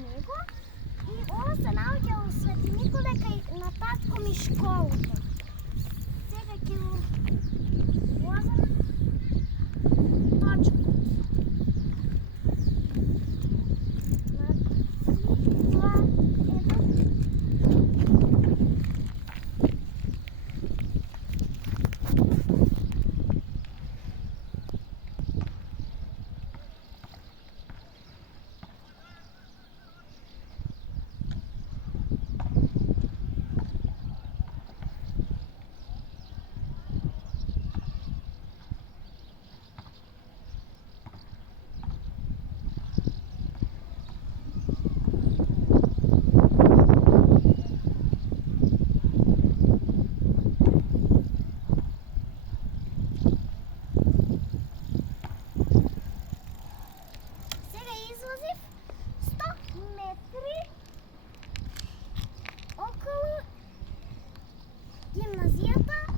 него i ovo se nalazi u Sveti Nikole na tatkom i školu. Сега ќе го возам точку. На 100 метри около гимназията.